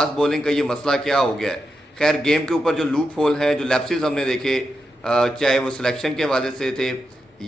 Fast bowling का ये मसला क्या हो गया है। खैर गेम के ऊपर जो लूप होल हैं, जो लैप्सेस हमने देखे, चाहे वो सिलेक्शन के हवाले से थे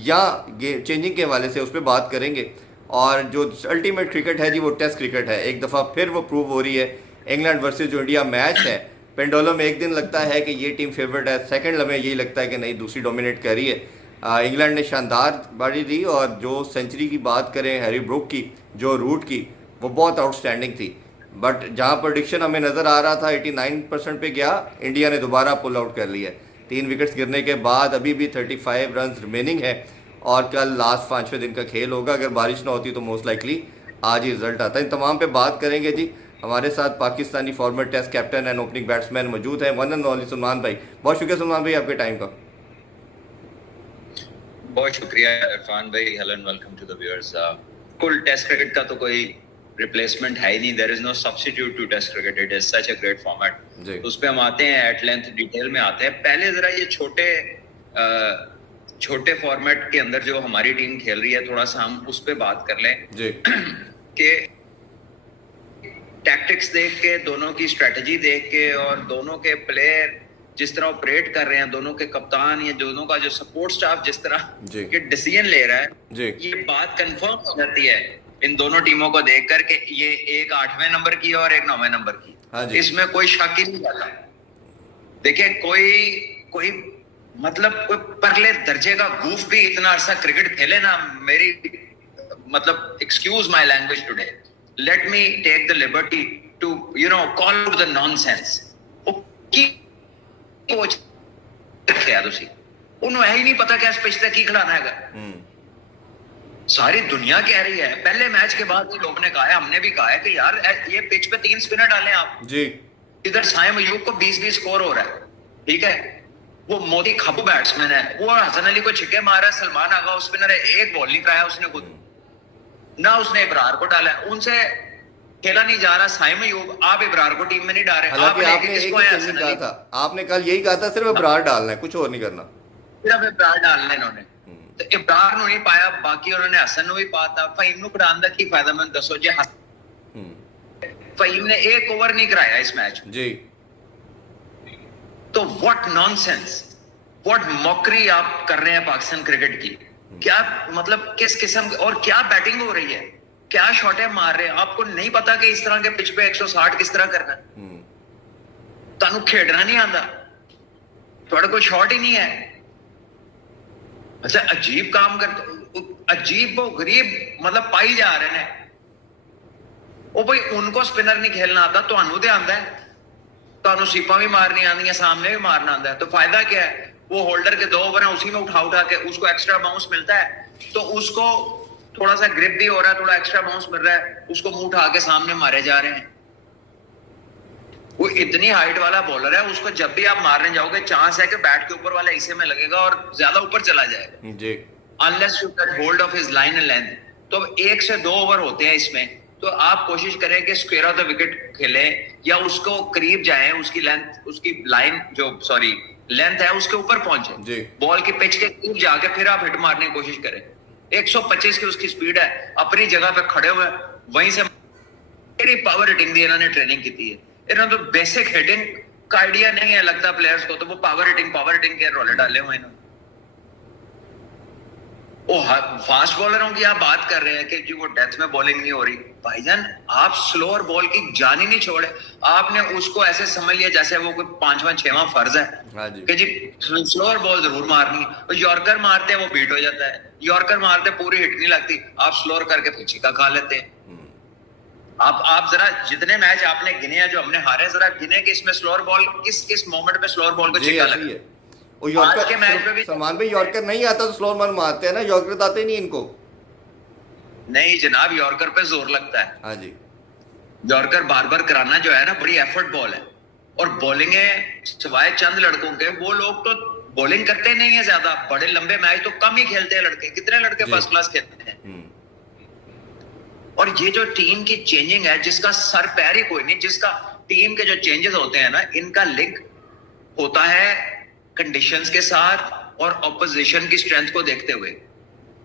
या गेम चेंजिंग के हवाले से, उस पर बात करेंगे। और जो अल्टीमेट क्रिकेट है जी, वो टेस्ट क्रिकेट है। एक दफ़ा फिर वो प्रूव हो रही है। इंग्लैंड वर्सेस जो इंडिया मैच है, पेंडोलम में एक दिन लगता है कि ये टीम फेवरेट है, सेकंड लम्हे यही लगता है कि नहीं, दूसरी डोमिनेट कर रही है। इंग्लैंड ने शानदार बारी दी, और जो सेंचुरी की बात करें हैरी ब्रुक की, जो रूट की, वो बहुत आउटस्टैंडिंग थी। बट जहाँ प्रोडिक्शन हमें नज़र आ रहा था 89% पे गया, इंडिया ने दोबारा पुल आउट कर लिया है। 3 विकेट्स गिरने के बाद अभी भी 35 रन रिमेनिंग है, और कल लास्ट 5वें दिन का खेल होगा। अगर बारिश ना होती तो मोस्ट लाइकली आज ही रिजल्ट आता है। इन तमाम पे बात करेंगे जी। हमारे साथ Pakistani former test captain and opening batsman मौजूद हैं, वन एंड ओनली सलमान भाई। बहुत शुक्रिया सलमान भाई आपके टाइम का। बहुत शुक्रिया इरफान भाई। Hello and welcome to the viewers. कुल टेस्ट क्रिकेट का तो कोई रिप्लेसमेंट है ही नहीं। There is no substitute to test cricket. It is such a great format. उस पे हम आते हैं, एट लेंथ डिटेल में आते हैं। पहले जरा ये छोटे फॉर्मेट के अंदर जो हमारी टीम खेल रही है, थोड़ा सा हम उस पे बात कर लें जी। कि टैक्टिक्स देख के, दोनों की स्ट्रेटजी देख के, और दोनों के प्लेयर जिस तरह ऑपरेट कर रहे हैं, दोनों के कप्तान या दोनों का जो सपोर्ट स्टाफ जिस तरह के डिसीजन ले रहा है, ये बात कंफर्म हो जाती है इन दोनों टीमों को देखकर के ये एक 8वें नंबर की और एक 9वें नंबर की। इसमें कोई शक ही नहीं जाता। देखिए, कोई मतलब कोई परले दर्जे का गूफ भी इतना अरसा क्रिकेट खेले ना, मेरी मतलब excuse my language today, let me take the liberty to call out the nonsense. उन्हें ही नहीं पता क्या पिच तक की खिलाना है। सारी दुनिया कह रही है। पहले मैच के बाद लोगों ने कहा है, हमने भी कहा है कि यार ये पिच पे 3 स्पिनर डालें आप जी। इधर साइम अयूब को 20-20 स्कोर हो रहा है, ठीक है। वो मोदी खबू बैट्समैन है, वो हसन अली को छिक्के मारा है, सलमान आगा स्पिनर है, एक बॉल नहीं कराया उसने खुद ना, उसने इब्रार को डाला है। उनसे खेला नहीं जा रहा साइम अयूब, आप इब्रार को टीम में नहीं डाल रहे। आपने कहा था, आपने कल यही कहा था सिर्फ इब्रार डालना है, कुछ और नहीं करना, सिर्फ इब्रार डालना है इन्होंने। तो इब्रार नहीं पाया, बाकी उन्होंने हसन को भी पाता। फहीम नु खिलाने का की फायदा, मैं दसो जी। फहीम ने एक ओवर नहीं कराया इस मैच जी। तो व्हाट नॉनसेंस, व्हाट मॉकरी आप कर रहे हैं पाकिस्तान क्रिकेट की। क्या मतलब किस किस्म की और क्या बैटिंग हो रही है, क्या शॉटें मार रहे हैं। आपको नहीं पता कि इस तरह के पिच पे 160 किस तरह करना है। तानू खेडना नहीं आता, थोड़ा कोई शॉट ही नहीं है। अच्छा, अजीब काम करते, अजीब वो गरीब मतलब पाई जा रहे हैं। ओ भाई, उनको स्पिनर नहीं खेलना आता, तो अनु दे आंदा है, तो अनु सीपा भी मारनी आती है, सामने भी मारना आता है। तो फायदा क्या है, वो होल्डर के 2 ओवर है, उसी में उठा के उसको एक्स्ट्रा बाउंस मिलता है, तो उसको थोड़ा सा ग्रिप भी हो रहा है, थोड़ा एक्स्ट्रा बाउंस मिल रहा है, उसको मुंह उठा के सामने मारे जा रहे हैं। वो इतनी हाइट वाला बॉलर है, उसको जब भी आप मारने जाओगे चांस है कि बैट के ऊपर वाले हिस्से में लगेगा और ज्यादा ऊपर चला जाएगा ji, unless you get hold of his line and length. तो 1 से 2 ओवर होते हैं इसमें, तो आप कोशिश करें कि स्क्वायर ऑफ द विकेट खेले या उसको करीब जाए, उसकी लेंथ, उसकी लाइन जो सॉरी लेंथ है उसके ऊपर पहुंचे, बॉल की पिच के करीब जाके फिर आप हिट मारने की कोशिश करें। 125 की उसकी स्पीड है, अपनी जगह पे खड़े हुए वहीं से पावर हिटिंग दी इन्होंने ट्रेनिंग की थी है। इन्होंने तो बेसिक हिटिंग का आइडिया नहीं है लगता प्लेयर्स को, तो वो पावर हिटिंग के रोले डाले हुए इन्होंने। फास्ट बॉलरों की आप बात कर रहे हैं कि जी वो डेथ में बॉलिंग नहीं हो रही। भाईजान, आप स्लोअर बॉल की जान ही नहीं छोड़े। आपने उसको ऐसे समझ लिया जैसे वो कोई 5वां 6वां फर्ज है कि जी स्लोअर बॉल जरूर मारनी। तो यॉर्कर मारते हैं वो बीट हो जाता है, यॉर्कर मारते पूरी हिट नहीं लगती, आप स्लोअर करके फिर का खा लेते हैं। आप जरा जितने मैच आपने गिने हैं जो हमने हारे, जरा गिने कि इसमें स्लोअर बॉल किस मोमेंट पे स्लोअर बॉल को छिका लगा। आज के मैच में भी सलमान भाई यॉर्कर नहीं आता तो स्लोअर मारते हैं ना, यॉर्कर तो आते नहीं इनको। नहीं जनाब, यॉर्कर पे जोर लगता है। हाँ जी, यॉर्कर बार बार कराना जो है ना, बड़ी एफर्ट बॉल है। और बॉलिंग सिवाय चंद लड़कों के, वो लोग तो बॉलिंग करते नहीं है ज्यादा। बड़े लंबे मैच तो कम ही खेलते हैं लड़के। कितने लड़के फर्स्ट क्लास खेलते हैं। और ये जो टीम की चेंजिंग है, जिसका सर पैर ही कोई नहीं, जिसका टीम के जो चेंजेस होते हैं ना, इनका लिंक होता है कंडीशंस के साथ और ऑपोजिशन की स्ट्रेंथ को देखते हुए।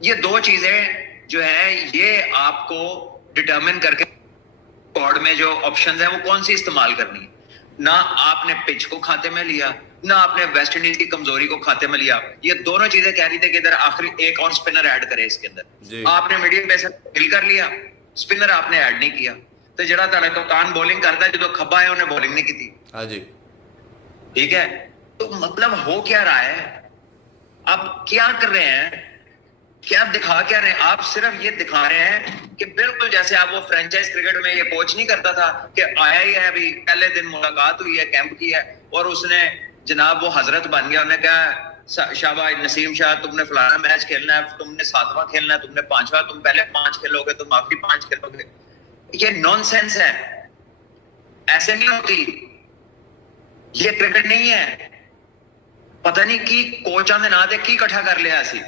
ये 2 चीजें जो है ये आपको डिटरमिन करके कॉर्ड में जो ऑप्शंस है वो कौन सी इस्तेमाल करनी है। ना आपने पिच को खाते में लिया, ना आपने वेस्ट इंडीज की कमजोरी को खाते में लिया। ये दोनों चीजें कह रही थी कि इधर आखिरी एक और स्पिनर ऐड करे इसके अंदर। आपने मीडियम पेसर फिल कर लिया, स्पिनर आपने ऐड नहीं किया। तो जरा ताड़ा कप्तान बॉलिंग करता है, जो खब्बा है उन्हें बॉलिंग नहीं की थी। हाँ जी, ठीक है, तो मतलब हो क्या रहा है, आप क्या कर रहे हैं, क्या दिखा क्या रहे हैं? आप सिर्फ ये दिखा रहे हैं कि बिल्कुल जैसे आप वो फ्रेंचाइज क्रिकेट में ये कोच नहीं करता था कि आया ही है, अभी पहले दिन मुलाकात हुई है, कैंप की है, और उसने जनाब वो हजरत बन गया। उन्हें कहा शाबाश नसीम शाह, तुमने फलाना मैच खेलना है, तुमने 7वां खेलना है, तुमने 5वां, तुम पहले 5 खेलोगे, तुम आखिरी 5 खेलोगे। ये नॉनसेंस है, ऐसे नहीं होती, ये क्रिकेट नहीं है। पता नहीं की कोचां दे नां ते की इकट्ठा कर लिया ऐसी,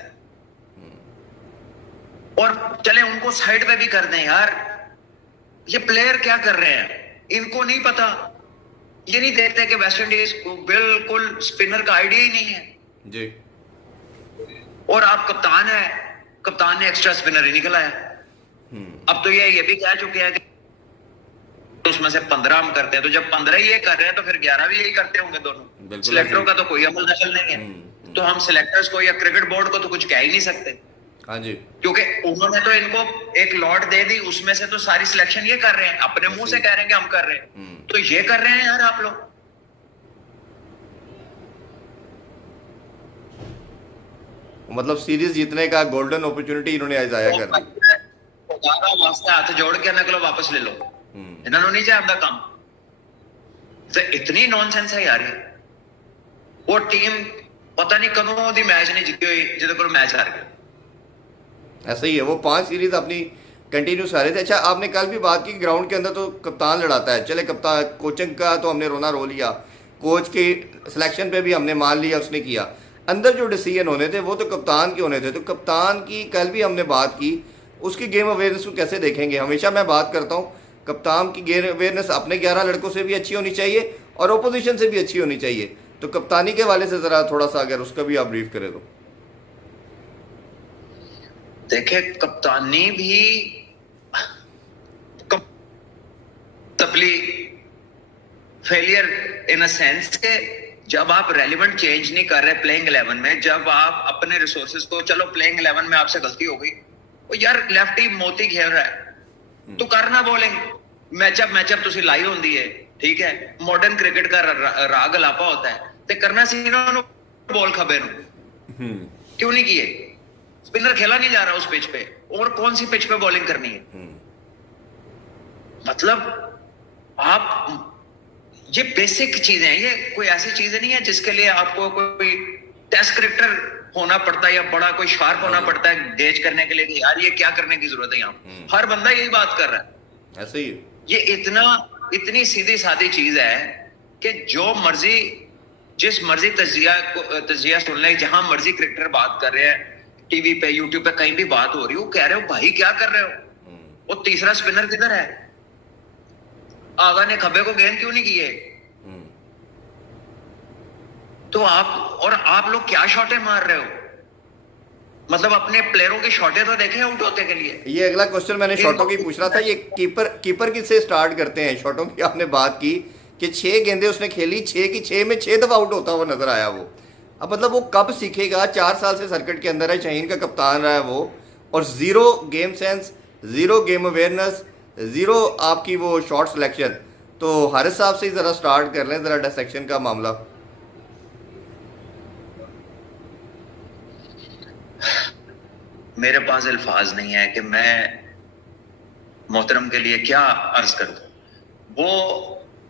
और चले उनको साइड पे भी कर दें यार। ये प्लेयर क्या कर रहे हैं, इनको नहीं पता, ये नहीं देखते कि वेस्ट इंडीज को बिल्कुल स्पिनर का आइडिया ही नहीं है जी। और आप कप्तान है, कप्तान ने एक्स्ट्रा स्पिनर ही निकलाया। अब तो ये भी कह चुके हैं कि उसमें से 15 हम करते हैं, तो जब 15 ही ये कर रहे हैं तो फिर 11 भी यही करते होंगे दोनों। सिलेक्टरों का तो कोई अमल दखल नहीं है, तो हम सिलेक्टर्स को या क्रिकेट बोर्ड को तो कुछ कह ही नहीं सकते। हाँ जी, क्योंकि उन्होंने तो इनको एक लॉट दे दी, उसमें से तो सारी सिलेक्शन ये कर रहे हैं, अपने मुंह से कह रहे हैं कि हम कर रहे हैं, तो ये कर रहे हैं यार आप लोग। मतलब सीरीज जीतने का गोल्डन अपॉर्चुनिटी इन्होंने आज जाया कर दी। वास्ते हाथ जोड़ के निकलो, वापस ले लो, इन्होंने नहीं जानता काम। तो इतनी नॉनसेंस है यार ये। वो टीम पता नहीं कदों दी मैच नहीं जीती हुई जिहदे कोल मैच हार गए। ऐसा ही है, वो 5 सीरीज अपनी कंटिन्यूस आ रहे थे। अच्छा, आपने कल भी बात की ग्राउंड के अंदर तो कप्तान लड़ाता है, चले कप्तान कोचिंग का तो हमने रोना रो लिया, कोच के सिलेक्शन पे भी हमने मान लिया उसने किया, अंदर जो डिसीजन होने थे वो तो कप्तान के होने थे। तो कप्तान की कल भी हमने बात की, उसकी गेम अवेयरनेस को कैसे देखेंगे? हमेशा मैं बात करता हूँ कप्तान की गेम अवेयरनेस अपने 11 लड़कों से भी अच्छी होनी चाहिए और ओपोजिशन से भी अच्छी होनी चाहिए। तो कप्तानी के वाले से ज़रा थोड़ा सा अगर उसका भी आप ब्रीफ करें तो। देखिए, कप्तानी भी तबली फेलियर इन अ सेंस के जब आप रेलिवेंट चेंज नहीं कर रहे प्लेइंग 11 में, जब आप अपने रिसोर्सेज को, चलो प्लेइंग 11 में आपसे गलती हो गई, वो यार लेफ्टी मोती खेल रहा है तो करना बॉलिंग मैचअप तुसी लाई होंदी है, ठीक है, मॉडर्न क्रिकेट का राग लापा होता है, ते करना सी इन्होंने बॉल खबे नु क्यों नहीं किए? स्पिनर खेला नहीं जा रहा उस पिच पे, और कौन सी पिच पे बॉलिंग करनी है? मतलब आप, ये बेसिक चीजें हैं, ये कोई ऐसी चीजें नहीं है जिसके लिए आपको कोई टेस्ट क्रिकेटर होना पड़ता है या बड़ा कोई शार्प होना पड़ता है गेज करने के लिए कि यार ये क्या करने की जरूरत है। यहाँ हर बंदा यही बात कर रहा है, ऐसे ही ये इतनी सीधी सादी चीज है कि जो मर्जी, जिस मर्जी तजिया सुन ले, जहां मर्जी क्रिकेटर बात कर रहे हैं, टीवी पे यूट्यूब पे कहीं भी बात हो रही हो, कह रहे हो भाई क्या कर रहे हो, वो तीसरा स्पिनर किधर है, आगा ने खब्बे को गेंद क्यों नहीं किए? तो आप लोग क्या शॉटे मार रहे हो? मतलब अपने प्लेयरों की शॉटे तो देखें आउट होते के लिए। ये अगला क्वेश्चन मैंने शॉटों की पूछ रहा था, ये कीपर किससे स्टार्ट करते हैं शॉटों की? आपने बात की कि 6 गेंदें उसने खेली, 6 की 6 में 6 दफा आउट होता हुआ नजर आया वो। अब मतलब वो कब सीखेगा? 4 साल से सर्किट के अंदर है, शाहीन का कप्तान रहा है वो, और 0 गेम सेंस, 0 गेम अवेयरनेस, 0 आपकी वो शॉट सिलेक्शन। तो हारिस साहब से ही ज़रा स्टार्ट कर लें, ज़रा डिसेक्शन का मामला। मेरे पास अल्फाज नहीं है कि मैं मोहतरम के लिए क्या अर्ज कर दूं। वो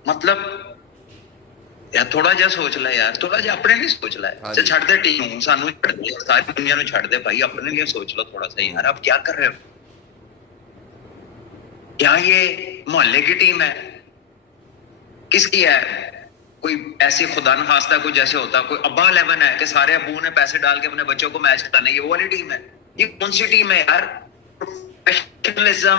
मतलब यार थोड़ा जा सोच ले यार, थोड़ा जा अपने लिए सोच ले। अच्छा छड़ दे टीम, सानू छड़ दे, सारी दुनिया ਨੂੰ छड़ दे भाई, अपने लिए सोच लो थोड़ा सा यार। आप क्या कर रहे हो? क्या ये मोहल्ले की टीम है? किसकी है? कोई ऐसी खुदा न खास्ता कोई जैसे होता कोई अब्बा 11 है कि सारे अब्बू ने पैसे डाल के अपने बच्चों को मैच खिलाने, ये वो वाली टीम है? ये कौन सी टीम है यार? प्रोफेशनलिज्म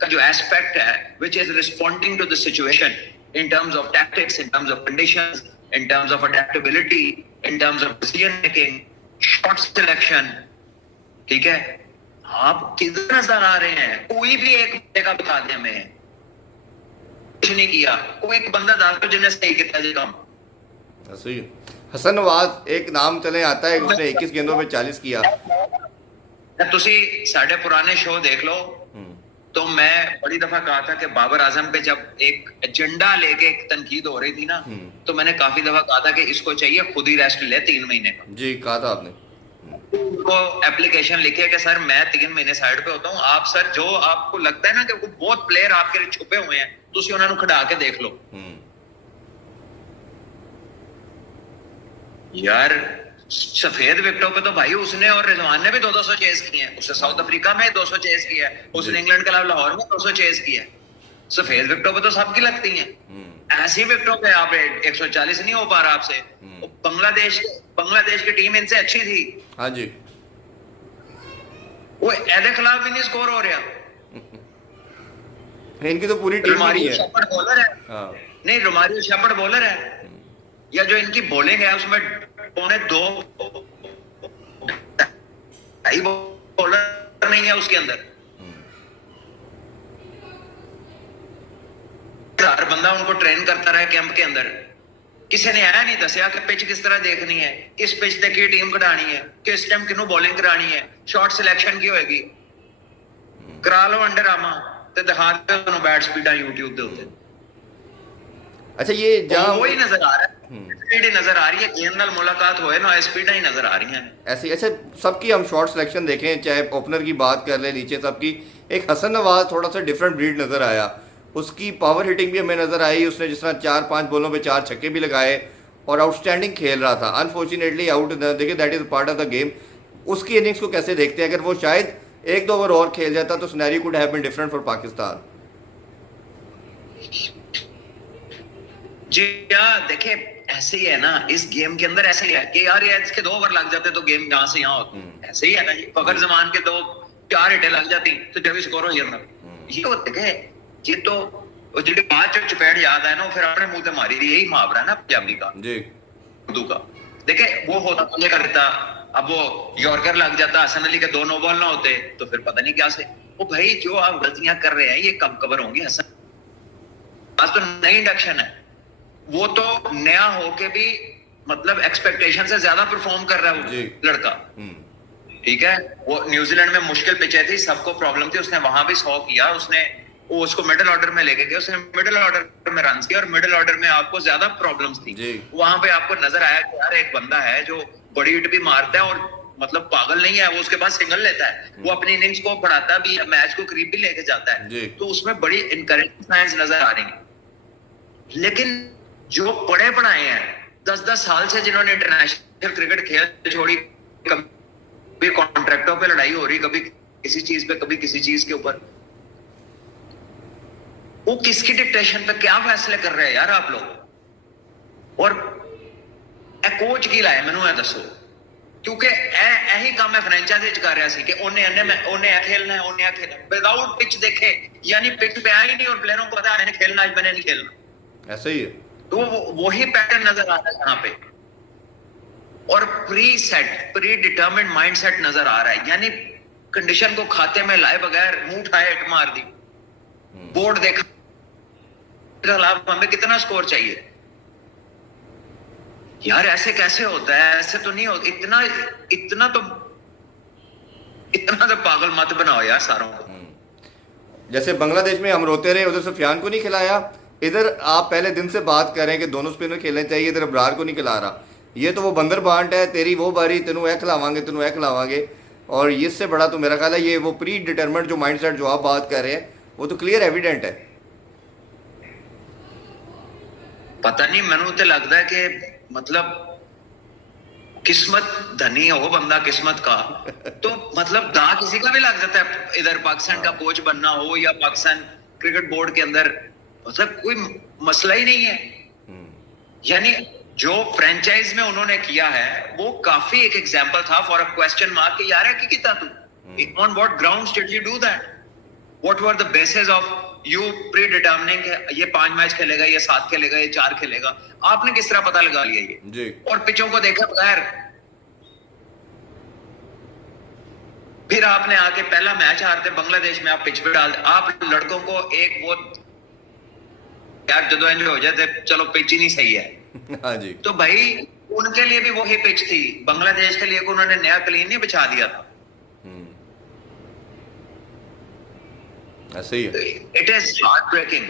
का जो एस्पेक्ट है, which is responding to the situation in terms of tactics, in terms of conditions, in terms of adaptability, in terms of decision making, shot selection, ठीक है? आप किधर नजर आ रहे हैं? कोई भी एक बंदे का बता दें हमें कुछ नहीं किया, कोई एक बंदा दस जिन्हें सही किया जी काम। सही है। हसन नवाज एक नाम चले आता है, उसने 21 गेंदों में 40 किया। तुसी साढ़े पुराने शो देख लो, तो मैं बड़ी दफा कहा था कि बाबर आजम पे जब एक एजेंडा लेके एक तनकीद हो रही थी ना, तो मैंने काफी दफा कहा था कि इसको चाहिए खुद ही रेस्ट ले 3 महीने का। जी कहा था आपने। को एप्लीकेशन लिखे कि सर मैं 3 महीने साइड पे होता हूँ, आप सर जो आपको लगता है ना कि बहुत प्लेयर आपके लिए छुपे हुए हैं, तुसी उन्होंने खड़ा के देख लो। यार सफेद विकेटों पे तो भाई उसने और रिजवान ने भी 200 चेस किए हैं। उसने साउथ अफ्रीका में 200 चेस किया है, उसने इंग्लैंड के अलावा लाहौर में 200 चेस किया है। सफेद विकेटों पे तो सबकी लगती हैं, ऐसी विकेटों पे आप 140 नहीं हो पा रहा आपसे। बांग्लादेश की टीम इनसे अच्छी थी। हाँ जी, वो एदे खिलाफ भी नहीं स्कोर हो रहा। इनकी तो पूरी टीम ही है। बॉलर है। हाँ। नहीं, रोमारियो शेपर्ड बॉलर है, या जो इनकी बॉलिंग है उसमें पौने 2 बॉलर नहीं है उसके अंदर। हर बंदा उनको ट्रेन करता रहा कैंप के अंदर, किसी ने आया नहीं दसिया कि पिच किस तरह देखनी है, किस पिच पे की टीम कढ़ानी है, किस टाइम किनू बॉलिंग करानी है, शॉट सिलेक्शन की होएगी। करा लो अंडर आमा ते दिखा दो बैट स्पीडा यूट्यूब दे उत्ते। अच्छा, ये जहां वही नजर आ रहा है, स्पीड ही नजर आ रही है, गेंद नाल मुलाकात होए ना, स्पीड ही नजर आ रही है ऐसे। अच्छा, सबकी हम शॉट सिलेक्शन देखें, चाहे ओपनर की बात कर ले, नीचे सबकी एक हसन नवाज थोड़ा सा डिफरेंट ब्रीड नजर आया। उसकी पावर हिटिंग भी हमें नजर आई, उसने जिस तरह 4-5 बॉलों पे 4 छक्के भी लगाए और आउटस्टैंडिंग खेल रहा था। अनफॉर्चुनेटली आउट, देखिए that is part of the game. उसकी इनिंग्स को कैसे देखते हैं? अगर वो शायद 1-2 ओवर और खेल जाता तो scenario could have been different for Pakistan. जी यार देखिए, ऐसे ही है ना इस गेम के अंदर, ऐसे ही है कि यार ये इसके 2 ओवर लग जाते तो गेम यहाँ से यहाँ होता। ऐसे ही है ना जी, फखर जमान के 2-4 हिटें लग जाती तो जब स्कोर हो जाता। ये होते के ये तो जी बात जो चपेट याद है ना, फिर अपने मुंह से मारी यही मुहावरा है ना पंजाबी का जी, उर्दू का। देखे वो होता मुझे करता, अब वो यॉर्कर लग जाता, हसन अली के 2 नो बॉल ना होते तो फिर पता नहीं क्या से। वो भाई जो आप गलतियां कर रहे हैं ये कब कवर होंगी? हसन आज तो नई इंडक्शन है, वो तो नया होके भी मतलब एक्सपेक्टेशन से ज्यादा परफॉर्म कर रहा है वो लड़का। ठीक है, वो न्यूजीलैंड में मुश्किल पिचे थी, सबको प्रॉब्लम थी, उसने वहां भी 100 किया, उसने वो उसको मिडिल ऑर्डर में लेके गया, उसने मिडिल ऑर्डर में रन किया और मिडिल ऑर्डर में आपको ज्यादा प्रॉब्लम्स थी। वहां पे आपको नजर आया कि यार एक बंदा है जो बड़ी हिट भी मारता है और मतलब पागल नहीं है, वो उसके बाद सिंगल लेता है, वो अपनी इनिंग्स को बढ़ाता भी है, मैच को करीब भी लेके जाता है, तो उसमें बड़ी इनकरेजिंग साइंस नजर आ रही है। लेकिन जो पढ़े पढ़ाए हैं 10-10 साल से, जिन्होंने इंटरनेशनल क्रिकेट खेल छोड़ी, कभी कॉन्ट्रैक्टों पे लड़ाई हो रही, कभी किसी चीज पे, कभी किसी चीज के ऊपर, वो किसकी डिक्टेशन पे क्या फैसले कर रहे हैं यार आप लोग? और कोच की लाए मैनू है दसो, क्योंकि यही काम है फ्रेंचाइजी कर रहा सी कि ओने खेलना है, ओने खेलना विदाउट पिच देखे, यानी पिच पे आया ही नहीं और प्लेयरों को पता है मैंने खेलना है, मैंने नहीं खेलना। ऐसा ही है, तो वही पैटर्न नजर आ रहा है यहाँ पे, और प्री डिटर्मिन्ड माइंडसेट नजर आ रहा है, यानी कंडीशन को खाते में लाए बगैर मुंह उठाए हिट मार दी, बोर्ड देखा हमें कितना स्कोर चाहिए। यार ऐसे कैसे होता है? ऐसे तो नहीं होता, इतना तो पागल मत बनाओ यार सारों को। जैसे बांग्लादेश में हम रोते रहे, उधर सुफियान को नहीं खिलाया, इधर आप पहले दिन से बात कर रहे हैं कि दोनों स्पिनर खेलने चाहिए, इधर अबरार को नहीं खिला रहा। ये तो वो बंदर बांट है, तेरी वो बारी, तेनू ऐ खिलावांगे, और इससे बड़ा तो मेरा ख्याल है ये वो प्री डिटरमेंट जो माइंडसेट जो आप बात कर रहे हैं वो तो क्लियर एविडेंट है। पता नहीं, मैनू तो लगता है कि मतलब किस्मत धनी हो बंदा किस्मत का, तो मतलब दा किसी का भी लग जाता है। इधर पाकिस्तान का कोच बनना हो या पाकिस्तान क्रिकेट बोर्ड के अंदर, मतलब कोई मसला ही नहीं है। यानी जो फ्रेंचाइज में उन्होंने किया है वो काफी एक एग्जांपल था फॉर अ क्वेश्चन मार्क कि यार की कितना तू, on what grounds did you do that, what were the basis of you pre determining ये 5 मैच खेलेगा, ये 7 खेलेगा, ये 4 खेलेगा, आपने किस तरह पता लगा लिया ये जी। और पिचों को देखा बगैर फिर आपने आके पहला मैच हारते बांग्लादेश में, आप पिच पे डाल, आप लड़कों को एक वो यार जो इंज हो जाए तो चलो पिच ही नहीं सही है। हाँ जी। तो भाई उनके लिए भी वही पिच थी, बांग्लादेश के लिए उन्होंने नया क्लीन नहीं बिछा दिया था। ऐसे ही है। It is heart breaking,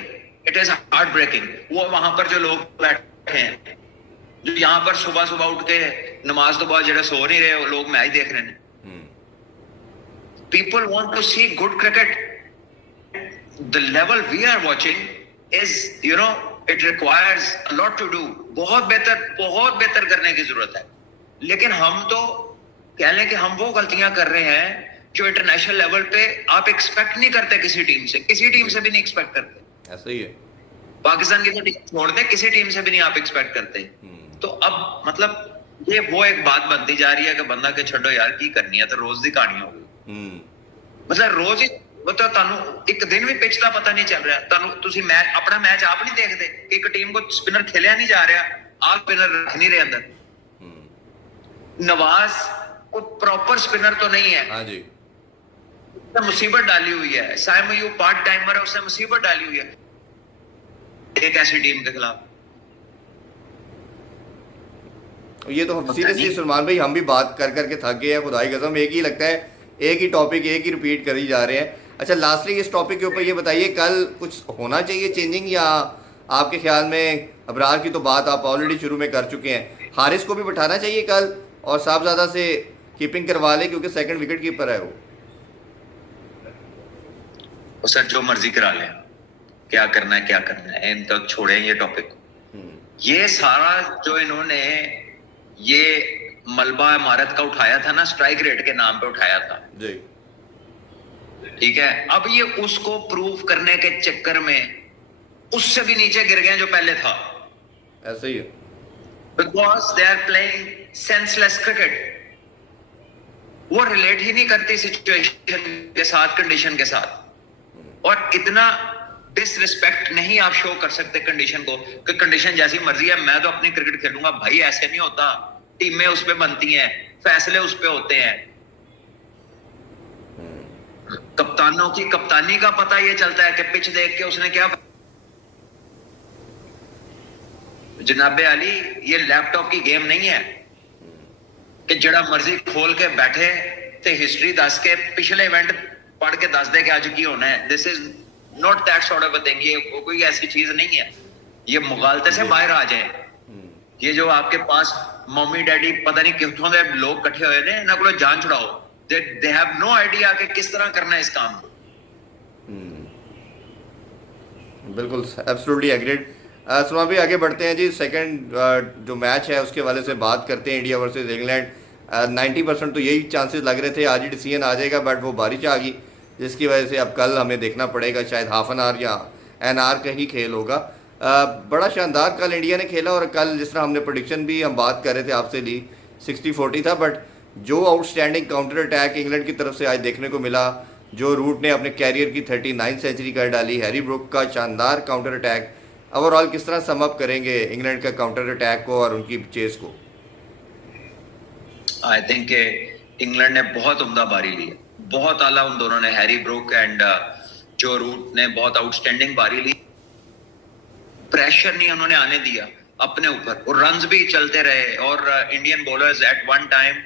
it is heart breaking. वो वहां पर जो लोग बैठे हैं, जो यहाँ पर सुबह सुबह उठ के नमाज तो बाद जो सो नहीं रहे, वो लोग मैच देख रहे हैं। People want to see good cricket. The level we are watching is you know it requires a lot to do. बहुत बेहतर करने की जरूरत है। लेकिन हम तो कह लें कि हम वो गलतियां कर रहे हैं जो इंटरनेशनल लेवल पे आप एक्सपेक्ट नहीं करते किसी टीम से, किसी टीम से भी नहीं एक्सपेक्ट करते। ऐसा ही है। पाकिस्तान की तो टीम छोड़ दे, किसी टीम से भी नहीं आप एक्सपेक्ट करते। तो अब मतलब ये वो एक बात बनती जा रही है कि बंदा के छो यार की करनी है, तो रोज की कहानी होगी। मतलब रोज ही तो तानू एक दिन भी पिच का पता नहीं चल रहा। तानू तुसी मैच अपना मैच आप नहीं देखते कि एक टीम को स्पिनर खेलिया नहीं जा रहा, आप स्पिनर रख नहीं रहे अंदर। नवाज कोई प्रॉपर स्पिनर तो नहीं है। हाँ जी। मुसीबत डाली हुई है। साइम अयूब पार्ट टाइमर है, उसने मुसीबत डाली हुई है एक ऐसी टीम के खिलाफ। ये तो सीरियसली सलमान भाई हम भी बात कर करके थक गए हैं, खुदाई कसम। एक ही लगता है, एक ही टॉपिक एक ही रिपीट करी जा रहे हैं। अच्छा, लास्टली इस टॉपिक के ऊपर ये बताइए, कल कुछ होना चाहिए चेंजिंग, या आपके ख्याल में अबरार की तो बात आप ऑलरेडी शुरू में कर चुके हैं, हारिस को भी बैठाना चाहिए कल और साहबजादा से कीपिंग करवा ले क्योंकि सेकंड विकेट कीपर है वो। सर जो मर्जी करा ले, क्या करना है इनका छोड़े ये टॉपिक। ये सारा जो इन्होंने ये मलबा इमारत का उठाया था ना, स्ट्राइक रेट के नाम पे उठाया था जी, ठीक है। अब ये उसको प्रूव करने के चक्कर में उससे भी नीचे गिर गए जो पहले था। ऐसे ही है। Because they are playing senseless cricket. वो रिलेट ही नहीं करती सिचुएशन के साथ, कंडीशन के साथ। और इतना डिसरिस्पेक्ट नहीं आप शो कर सकते कंडीशन को कि कंडीशन जैसी मर्जी है मैं तो अपनी क्रिकेट खेलूंगा। भाई ऐसे नहीं होता। टीमें उस पे बनती हैं, फैसले उस पे होते हैं। कप्तानों की कप्तानी का पता ये चलता है कि पिच देख के उसने क्या। जनाबे अली, ये लैपटॉप की गेम नहीं है कि जड़ा मर्जी खोल के बैठे ते हिस्ट्री दस के पिछले इवेंट पढ़ के दस दे कि आज की होना है। This is not that sort of a thing. ये कोई ऐसी चीज नहीं है। ये मुगालते से बाहर आ जाए। ये जो आपके पास मम्मी डैडी पता नहीं कितों दे लोग इकट्ठे हुए ने, इन्हां कोलों जान छुड़ाओ। दे हैव नो आइडिया कि किस तरह करना है इस काम को। बिल्कुल एब्सोल्युटली एग्रीड। सलमान भाई आगे बढ़ते हैं जी। सेकंड जो मैच है उसके वाले से बात करते हैं, इंडिया वर्सेस इंग्लैंड। 90% तो यही चांसेस लग रहे थे आज ही डिसीजन आ जाएगा, बट वो बारिश आ गई जिसकी वजह से अब कल हमें देखना पड़ेगा, शायद हाफ एन आवर या एन आवर का ही खेल होगा। बड़ा शानदार कल इंडिया ने खेला और कल जिस तरह हमने प्रेडिक्शन भी हम बात कर रहे थे आपसे ली 60-40 था, बट जो आउटस्टैंडिंग काउंटर अटैक इंग्लैंड की तरफ से आज देखने को मिला, जो रूट ने अपने कैरियर की 39 सेंचुरी कर डाली, हैरी ब्रूक का शानदार काउंटर अटैक, ओवरऑल किस तरह सम अप करेंगे इंग्लैंड का काउंटर अटैक को और उनकी चेस को? आई थिंक इंग्लैंड ने बहुत उम्दा बारी ली, बहुत आला उन दोनों ने, हैरी ब्रूक एंड जो रूट ने बहुत आउटस्टैंडिंग बारी ली। प्रेशर नहीं उन्होंने आने दिया अपने ऊपर और रन्स भी चलते रहे। और Indian bowlers at one time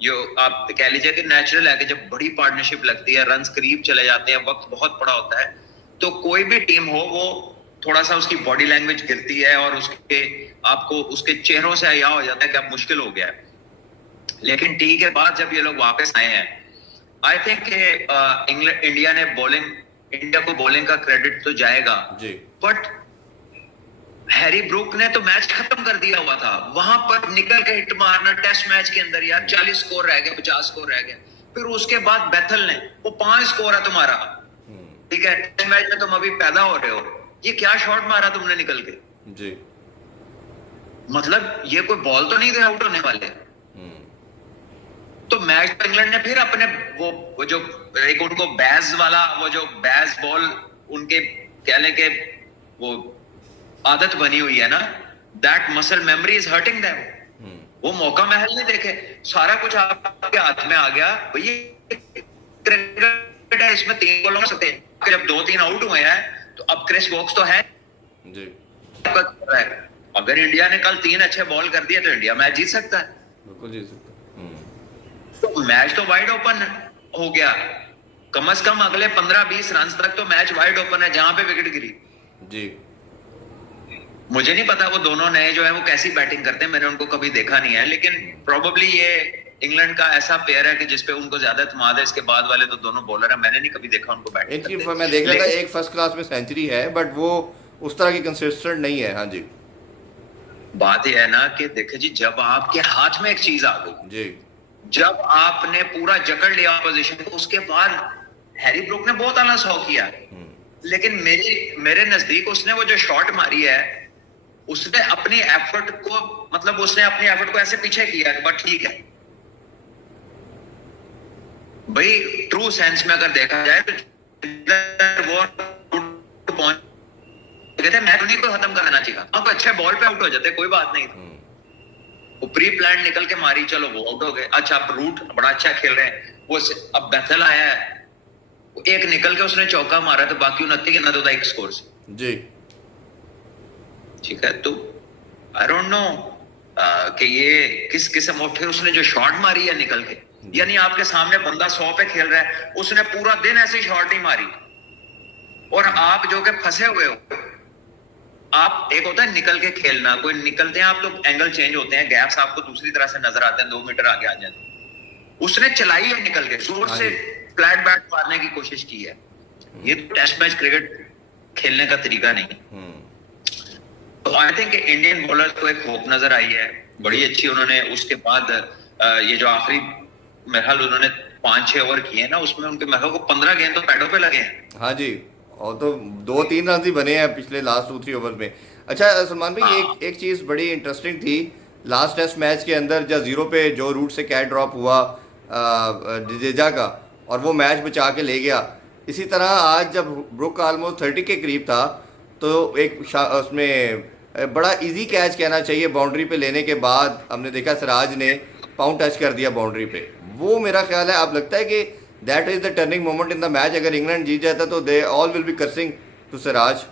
जो आप कह लीजिए कि नेचुरल है कि जब बड़ी पार्टनरशिप लगती है, रन्स करीब चले जाते हैं, वक्त बहुत बड़ा होता है, तो कोई भी टीम हो वो थोड़ा सा उसकी बॉडी लैंग्वेज गिरती है और उसके आपको उसके चेहरों से यह हो जाता है कि अब मुश्किल हो गया है। लेकिन टी के बाद जब ये लोग वापस आए हैं, आई थिंक इंडिया ने बॉलिंग, इंडिया को बॉलिंग का क्रेडिट तो जाएगा, बट हैरी ब्रूक ने तो मैच खत्म कर दिया हुआ था। वहां पर निकल के हिट मारना टेस्ट मैच के अंदर, यार 40 स्कोर रह गए, 50 स्कोर रह गए। फिर उसके बाद बैथल ने वो 5 स्कोर है तुम्हारा, ठीक है, टेस्ट मैच में तुम अभी पैदा हो रहे हो, ये क्या शॉट मारा तुमने निकल के जी। मतलब ये कोई बॉल तो नहीं थे आउट होने वाले। तो मैच तो इंग्लैंड ने फिर अपने वो जो एक उनको बैज वाला वो जो बैज बॉल उनके कह लें कि वो आदत बनी हुई है ना, that muscle memory is hurting them. वो मौका महल नहीं देखे, सारा कुछ आपके हाथ में आ गया। भैया क्रिकेट है, इसमें 3 बॉल हो सकते हैं। जब 2-3 आउट हुए हैं तो अब क्रिस वोक्स तो है जी अगर इंडिया ने कल 3 अच्छे बॉल कर दिए तो इंडिया मैच जीत सकता है। बिल्कुल जीत सकता है। तो मैच तो वाइड ओपन हो गया, कम से कम अगले 15-20 रन तक तो मैच वाइड ओपन है जहां पे विकेट गिरी। जी मुझे नहीं पता वो दोनों नए जो है वो कैसी बैटिंग करते हैं, मैंने उनको कभी देखा नहीं है, लेकिन प्रोबेबली ये इंग्लैंड का ऐसा प्लेयर है कि जिसपे उनको ज्यादा एतमाद है। इसके बाद वाले तो दोनों बॉलर है, मैंने नहीं कभी देखा उनको बैटिंग इनकी करते। मैं देख रहा था, लेकिन एक फर्स्ट क्लास में सेंचुरी है, बट वो उस तरह की कंसिस्टेंट नहीं है। हाँ जी बात यह है ना कि देखिए जी, जब आपके हाथ में एक चीज आ गई, जी जब आपने पूरा जकड़ लिया पोजीशन को, उसके बाद हैरी ब्रूक ने बहुत आला 100 किया, लेकिन मेरे नजदीक उसने वो जो शॉट मारी है, उसने अपनी एफर्ट को, मतलब उसने अपनी एफर्ट को ऐसे पीछे किया, बट ठीक है भाई, ट्रू सेंस में अगर देखा जाए तो वो पहुंच गए थे, मैच उन्हीं को खत्म कर देना चाहिए। अब अच्छे बॉल पे आउट हो जाते, कोई बात नहीं, वो प्री प्लान निकल के मारी, चलो वो आउट हो गए। अच्छा, आप रूट बड़ा अच्छा खेल रहे हैं, वो अब बेथल आया है, एक निकल के उसने चौका मारा, तो बाकी 29 के ना एक स्कोर से। जी ठीक है, तो आई डोंट नो कि ये किस किस्म, और फिर उसने जो शॉट मारी है निकल के, यानी आपके सामने बंदा 100 पे खेल रहा है, उसने पूरा दिन ऐसे शॉट ही मारी, और आप जो के फंसे हुए हो, आप, एक होता है निकल के खेलना, कोई निकलते हैं आप तो एंगल चेंज होते हैं, गैप्स आपको दूसरी तरह से नजर आते हैं, 2 मीटर आगे आ जाते हैं। उसने चलाई है निकल के, जोर से फ्लैट बैट मारने की कोशिश की है। ये तो टेस्ट मैच क्रिकेट खेलने का तरीका नहीं है। तो आई थिंक इंडियन बॉलर्स को एक होप नजर आई है बड़ी अच्छी। उन्होंने उसके बाद ये जो आखिरी महल उन्होंने 5-6 ओवर किए ना, उसमें उनके महल को 15 गेंद तो पैडों पे लगे हैं। हाँ जी, और तो 2-3 रन ही बने हैं पिछले लास्ट 2-3 ओवर में। अच्छा सलमान भाई, एक चीज़ बड़ी इंटरेस्टिंग थी लास्ट टेस्ट मैच के अंदर, जब 0 पे जो रूट से कैच ड्रॉप हुआ जडेजा का, और वो मैच बचा के ले गया। इसी तरह आज जब ब्रुक ऑलमोस्ट 30 के करीब था, तो एक उसमें बड़ा इजी कैच कहना चाहिए, बाउंड्री पे लेने के बाद हमने देखा सिराज ने पाउंड टच कर दिया बाउंड्री पे। वो मेरा ख्याल है, अब लगता है कि that is the turning moment in the match. अगर इंग्लैंड जीत जाता तो they all will be cursing to Siraj.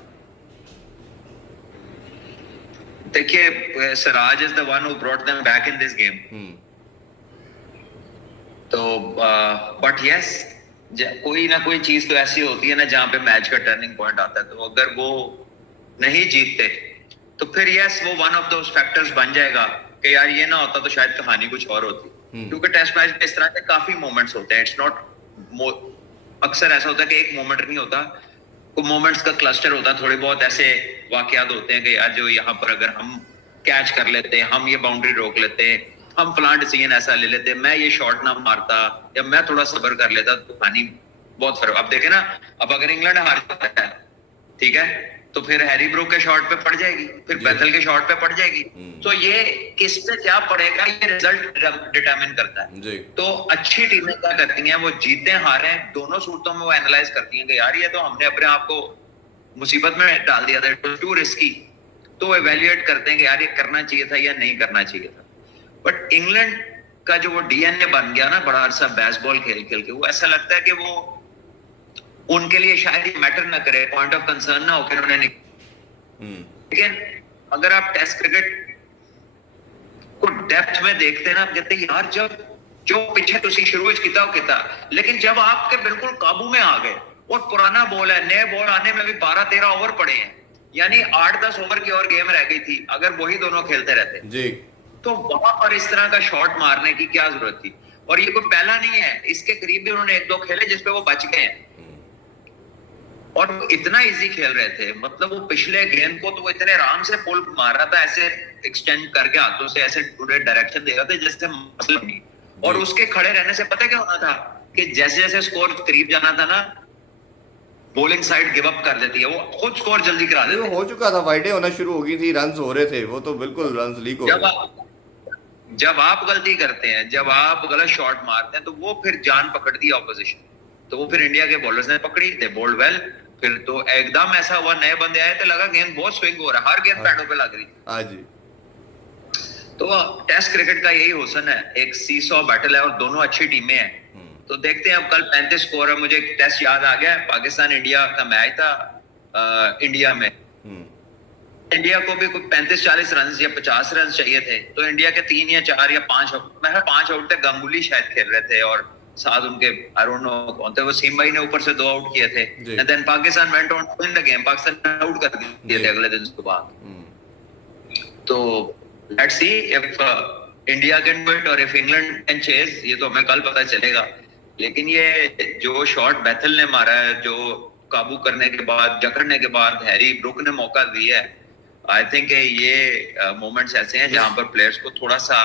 देखिए, Siraj is the one who brought them back in this game. तो बट यस, कोई ना कोई चीज तो ऐसी होती है ना जहां पे मैच का टर्निंग पॉइंट आता है। तो अगर वो नहीं जीतते तो फिर यस, वो वन ऑफ दोस फैक्टर्स बन जाएगा कि यार ये ना होता तो शायद कहानी कुछ और होती। क्योंकि टेस्ट मैच में इस तरह के काफी मोमेंट्स होते हैं, इट्स नॉट, अक्सर ऐसा होता है कि एक मोमेंट नहीं होता, वो मोमेंट्स का क्लस्टर होता है। थोड़े बहुत ऐसे वाकयात होते हैं कि यार जो यहाँ पर अगर हम कैच कर लेते, हम ये बाउंड्री रोक लेते, हम फलां डिसीजन ऐसा ले लेते, मैं ये शॉट ना मारता, या मैं थोड़ा सब्र कर लेता, तो कहानी बहुत फर्क। अब देखे ना, अब अगर इंग्लैंड हार जाता है, ठीक है, तो फिर हैरी ब्रूक के शॉट पे पड़ जाएगी, फिर बेथल के शॉट पे पड़ जाएगी। तो ये किस पे क्या पड़ेगा, ये रिजल्ट डिटरमिन करता है जी। तो अच्छी टीमें क्या करती हैं, वो जीते हारे दोनों सूरतों में वो एनालाइज करती हैं कि यार ये तो हमने अपने आप को मुसीबत में डाल दिया था, इट वाज टू रिस्की। तो वो इवैल्यूएट करते हैं कि यार ये करना चाहिए था या नहीं करना चाहिए था। बट इंग्लैंड का जो वो डीएनए बन गया ना बड़ा अरसा बेसबॉल खेल खेल के, वो ऐसा लगता है कि वो उनके लिए शायद ये मैटर ना करे, पॉइंट ऑफ कंसर्न ना हो फिर उन्हें लेकिन अगर आप टेस्ट क्रिकेट को डेप्थ में देखते हैं ना, आप कहते हैं यार जब जो पिछले तुसी शुरू किया, लेकिन जब आपके बिल्कुल काबू में आ गए, और पुराना बॉल है, नए बॉल आने में भी 12-13 ओवर पड़े हैं, यानी 8-10 ओवर की और गेम रह गई थी अगर वही दोनों खेलते रहते जी, तो वहां पर इस तरह का शॉट मारने की क्या जरूरत थी। और ये कोई पहला नहीं है, इसके करीब भी उन्होंने 1-2 खेले जिसपे वो बच गए हैं, और वो इतना इजी खेल रहे थे। मतलब वो पिछले गेंद को तो वो इतने आराम से पुल मार रहा था, ऐसे एक्सटेंड करके हाथों से ऐसे पूरे डायरेक्शन दे रहा था जैसे मतलब नहीं। और उसके खड़े रहने से पता क्या होना था कि जैसे जैसे स्कोर करीब जाना था ना, बॉलिंग साइड गिव अप कर देती है, वो खुद स्कोर जल्दी करा देती है। हो चुका था, वाइडें होना शुरू हो गई थी, रन्स हो रहे थे, वो तो बिल्कुल रन्स लीक हो गए। जब आप गलती करते हैं, जब आप गलत शॉट मारते हैं, तो वो फिर जान पकड़ती है ऑपोजिशन। तो वो फिर इंडिया के बॉलर्स ने पकड़ी, दे बॉल्ड वेल। फिर तो एकदम ऐसा हुआ, नए बंदे आए तो लगा गेंद बहुत स्विंग हो रहा है, हर गेंद पैडों पे लग रही। हाँ जी। तो टेस्ट क्रिकेट का यही हुस्न है, एक सीसॉ बैटल है और दोनों अच्छी टीमें हैं। तो देखते हैं अब कल 35 स्कोर है। मुझे एक टेस्ट याद आ गया, पाकिस्तान इंडिया का मैच था इंडिया में, इंडिया को भी कुछ 35-40 रन या 50 रन चाहिए थे, तो इंडिया के 3 या 4 या 5 5 आउट थे। गांगुली शायद खेल रहे थे और साथ उनके आई डोंट नो कौन थे वो, सीम भाई ने ऊपर से 2 आउट किए थे। And then Pakistan went on to win the game, Pakistan out कर दिए थे अगले दिन उसके बाद। तो let's see if India can do it और इफ इंग्लैंड कैन चेज, ये तो हमें कल पता चलेगा। लेकिन ये जो शॉट बैथल ने मारा है, जो काबू करने के बाद, जकड़ने के बाद हैरी ब्रुक ने मौका दिया है, आई थिंक ये मोमेंट्स ऐसे हैं जहां पर प्लेयर्स को थोड़ा सा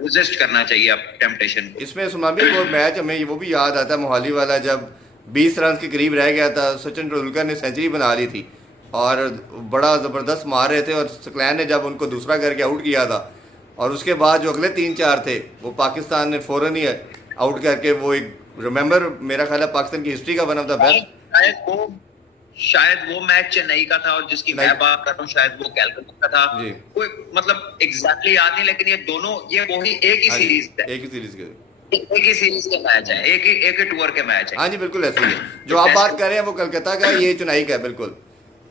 रेजिस्ट करना चाहिए अब टेम्पटेशन को। इसमें सुना भी वो मैच हमें वो भी याद आता है, मोहाली वाला, जब 20 रन के करीब रह गया था, सचिन तेंदुलकर ने सेंचुरी बना ली थी और बड़ा ज़बरदस्त मार रहे थे, और स्कलैन ने जब उनको दूसरा करके आउट किया था, और उसके बाद जो अगले 3-4 थे वो पाकिस्तान ने फ़ौरन ही आउट करके, वो एक रिमेंबर मेरा ख्याल है पाकिस्तान की हिस्ट्री का वन ऑफ द बेस्ट, शायद वो मैच चेन्नई का था, और जिसकी मैं बात कर रहा हूँ शायद वो कैलकाटा का था, कोई मतलब एग्जैक्टली याद नहीं, लेकिन ये दोनों ये वही एक ही सीरीज है, एक ही सीरीज के मैच है, एक ही टूर के मैच है। हाँ जी बिल्कुल ऐसे ही है। जो आप बात कर रहे हैं वो कलकत्ता का, ये चेन्नई का है बिल्कुल,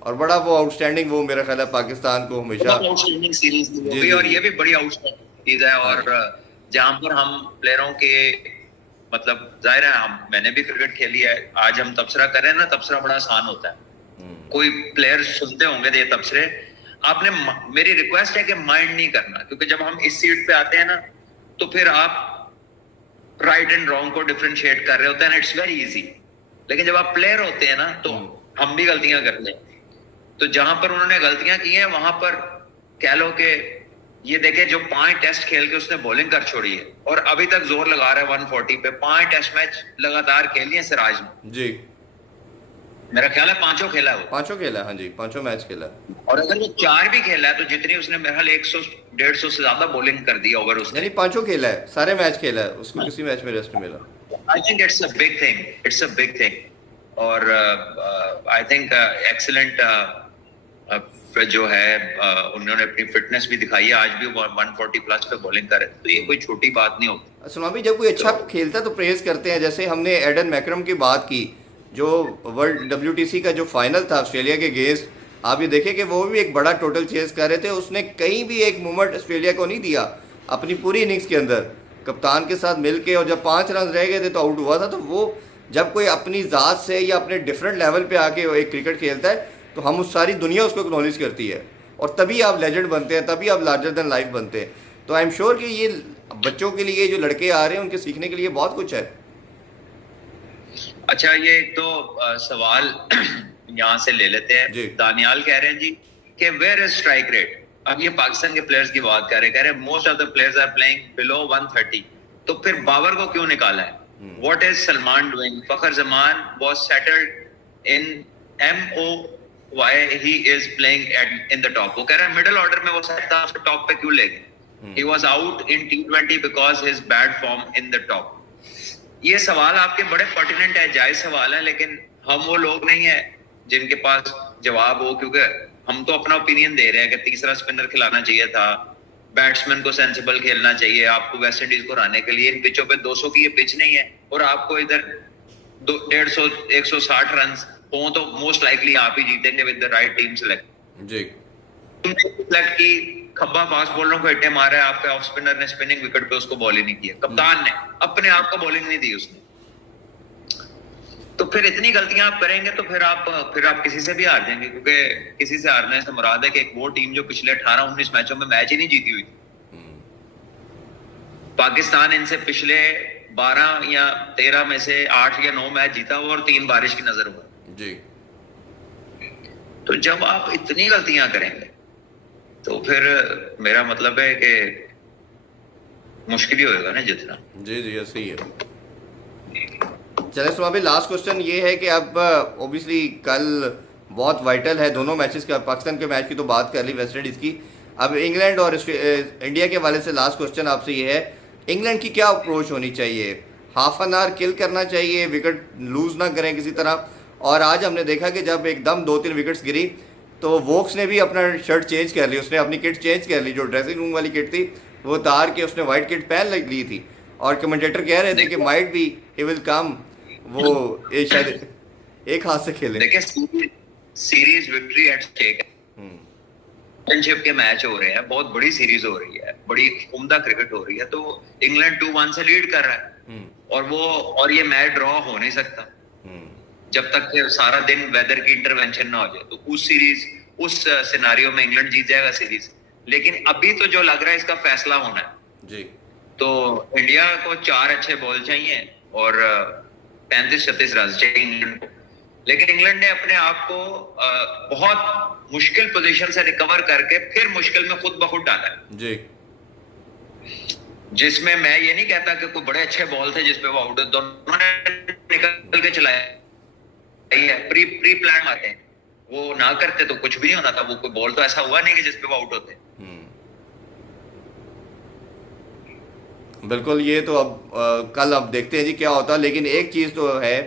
और बड़ा वो आउटस्टैंडिंग, वो मेरा ख्याल है पाकिस्तान को हमेशा आउटस्टैंडिंग सीरीज थी, और ये भी बड़ी आउटस्टैंडिंग चीज है। और जहां पर हम प्लेयरों के मतलब जाहिर है, मैंने भी क्रिकेट खेली है, आज हम तबसरा करें ना, तबसरा बड़ा आसान होता है। कोई प्लेयर सुनते होंगे ये तबसरे, आपने, मेरी रिक्वेस्ट है कि माइंड नहीं करना, क्योंकि जब हम इस सीट पे आते हैं ना, तो फिर आप राइट एंड रॉन्ग को डिफरेंशिएट कर रहे होते हैं, इट्स वेरी इजी। लेकिन जब आप प्लेयर होते हैं ना, तो हम भी गलतियां करते हैं। तो जहां पर उन्होंने गलतियां की हैं, वहां पर कह लो कि ये देखे, जो 5 टेस्ट खेल के उसने बॉलिंग कर छोड़ी है, और अभी तक जोर लगा रहा है 140 पे, 5 टेस्ट मैच लगातार खेल लिए सिराज ने जी, मेरा ख्याल है 5 खेला है वो, 5 खेला, हाँ जी 5 मैच खेला, और अगर वो 4 भी खेला है तो जितनी उसने मेरे ख्याल 100-150 से ज्यादा बॉलिंग कर दी ओवर उसने, यानी 5 खेला है, सारे मैच खेला है, उसको किसी मैच में रेस्ट मिला। I think it's a big thing, it's a big thing. और आई थिंक एक्सीलेंट जो है, उन्होंने अपनी फिटनेस भी दिखाई है, आज भी 140 प्लस पे बॉलिंग करे, तो ये कोई छोटी बात नहीं होती। सुना भी, जब कोई अच्छा खेलता है तो प्रेज करते हैं, जैसे हमने एडन मैकरम की बात की, जो वर्ल्ड WTC का जो फाइनल था ऑस्ट्रेलिया के अगेंस्ट, आप ये देखें कि वो भी एक बड़ा टोटल चेस कर रहे थे, उसने कहीं भी एक मोमेंट ऑस्ट्रेलिया को नहीं दिया अपनी पूरी इनिंग्स के अंदर, कप्तान के साथ मिलके, और जब 5 रन रह गए थे तो आउट हुआ था। तो वो जब कोई अपनी ज़ात से या अपने डिफरेंट लेवल पे आके एक क्रिकेट खेलता है, तो हम उस सारी दुनिया उसको एक्नॉलेज करती है, और तभी आप लेजेंड बनते हैं, तभी आप लार्जर देन लाइफ बनते हैं। तो आई एम श्योर कि ये बच्चों के लिए, जो लड़के आ रहे हैं, उनके सीखने के लिए बहुत कुछ है। अच्छा, ये एक तो सवाल यहाँ से ले लेते हैं। दानियाल कह रहे हैं जी कि वेयर इज स्ट्राइक रेट। अब ये पाकिस्तान के प्लेयर्स की बात कर रहे हैं, कह रहे हैं most of the players are playing below 130। तो फिर बाबर को क्यों निकाला है? What is Salman doing? Fakhar Zaman was settled in MOY, he is playing in the top। वो कह रहा है मिडिल ऑर्डर में वो सेट था, उसको टॉप पे क्यों ले गए? He was out in T20 because his bad form in the top। ये सवाल आपके बड़े पर्टिनेंट है, जायज सवाल है, लेकिन हम वो लोग नहीं है जिनके पास जवाब हो, क्योंकि हम तो अपना ओपिनियन दे रहे हैं कि तीसरा स्पिनर खिलाना चाहिए था, बैट्समैन को सेंसिबल खेलना चाहिए, आपको वेस्ट इंडीज को हराने के लिए। इन पिचों पे 200 की ये पिच नहीं है, और आपको इधर 150-160 रन हो तो मोस्ट लाइकली आप ही जीतेंगे with the right team select जी। तुमने सेलेक्ट की, खब्बा फास्ट बॉलरों को हिट्टे मारा है, आपके ऑफ स्पिनर ने स्पिनिंग विकेट पे उसको बॉल ही नहीं किया, कप्तान ने अपने आप को बॉलिंग नहीं दी उसने। तो फिर इतनी गलतियां आप करेंगे तो फिर आप किसी से भी हार जाएंगे, क्योंकि किसी से हारने से मुराद है कि एक वो टीम जो पिछले 18-19 मैचों में मैच ही नहीं जीती हुई थी। पाकिस्तान इनसे पिछले 12 या 13 में से 8 या 9 मैच जीता हुआ, और 3 बारिश की नजर हुआ जी। तो जब आप इतनी गलतियां करेंगे तो फिर मेरा मतलब है कि मुश्किल ही होगा ना जितना। जी जी ऐसे ही है। चले, तो अभी लास्ट क्वेश्चन ये है कि अब ऑब्वियसली कल बहुत वाइटल है दोनों मैचेस का। पाकिस्तान के मैच की तो बात कर ली, वेस्ट इंडीज़ की, अब इंग्लैंड और इंडिया के वाले से लास्ट क्वेश्चन आपसे ये है, इंग्लैंड की क्या अप्रोच होनी चाहिए? हाफ एन आवर किल करना चाहिए, विकेट लूज ना करें किसी तरह। और आज हमने देखा कि जब एकदम 2-3 विकेट्स गिरी तो वोक्स ने भी अपना शर्ट चेंज कर ली, उसने अपनी किट चेंज कर ली, जो ड्रेसिंग रूम वाली किट थी वो उतार के उसने वाइट किट पहन ली थी। और कमेंटेटर कह रहे थे कि might be he will come, वो शायद एक हाथ से खेले। देखिए सीरीज विक्ट्री एट स्टेक है, चैंपियनशिप के मैच हो रहे हैं, बहुत बड़ी सीरीज हो रही है, बड़ी उम्दा क्रिकेट हो रही है, तो इंग्लैंड 2-1 से लीड कर रहा है और ये मैच ड्रॉ हो नहीं सकता जब तक कि सारा दिन वेदर की इंटरवेंशन ना हो जाए। तो उस सिनारियो में इंग्लैंड जीत जाएगा सीरीज। लेकिन अभी तो जो लग रहा है इसका फैसला होना है जी। तो इंडिया को 4 अच्छे बॉल चाहिए और 35-36 रन चाहिए इंग्लैंड को। लेकिन इंग्लैंड ने अपने आप को बहुत मुश्किल पोजीशन से रिकवर करके फिर मुश्किल में खुद ब खुद डाला है जी। जिसमें मैं ये नहीं कहता कि कोई बड़े अच्छे बॉल थे जिसपे वो आउट, दोनों ने निकल के चलाया है, प्री प्लान आते हैं, वो ना करते तो कुछ भी नहीं होना था। वो कोई बॉल तो ऐसा हुआ नहीं कि जिसपे वो आउट होते। बिल्कुल, ये तो अब कल अब देखते हैं जी क्या होता है। लेकिन एक चीज़ तो है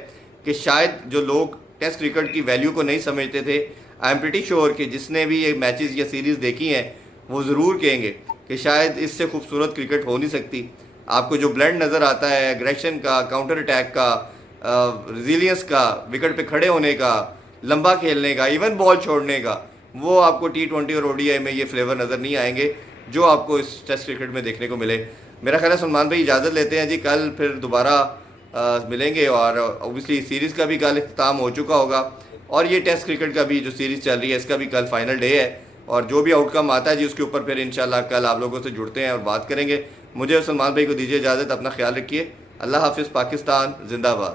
कि शायद जो लोग टेस्ट क्रिकेट की वैल्यू को नहीं समझते थे, आई एम प्रिटी श्योर कि जिसने भी ये मैचेस या सीरीज़ देखी हैं वो ज़रूर कहेंगे कि शायद इससे खूबसूरत क्रिकेट हो नहीं सकती। आपको जो ब्लेंड नज़र आता है एग्रेशन का, काउंटर अटैक का, रेजिलियंस का, विकेट पे खड़े होने का, लंबा खेलने का, इवन बॉल छोड़ने का, वो आपको T20 और ODI में ये फ्लेवर नज़र नहीं आएंगे जो आपको इस टेस्ट क्रिकेट में देखने को मिले। मेरा ख्याल है सलमान भाई इजाज़त लेते हैं जी, कल फिर दोबारा मिलेंगे और ऑब्वियसली सीरीज़ का भी कल इख्तिताम हो चुका होगा और ये टेस्ट क्रिकेट का भी जो सीरीज़ चल रही है इसका भी कल फाइनल डे है और जो भी आउटकम आता है जी उसके ऊपर फिर इंशाल्लाह कल आप लोगों से जुड़ते हैं और बात करेंगे। मुझे और सलमान भाई को दीजिए इजाज़त, अपना ख्याल रखिए। अल्लाह हाफिज़, पाकिस्तान जिंदाबाद।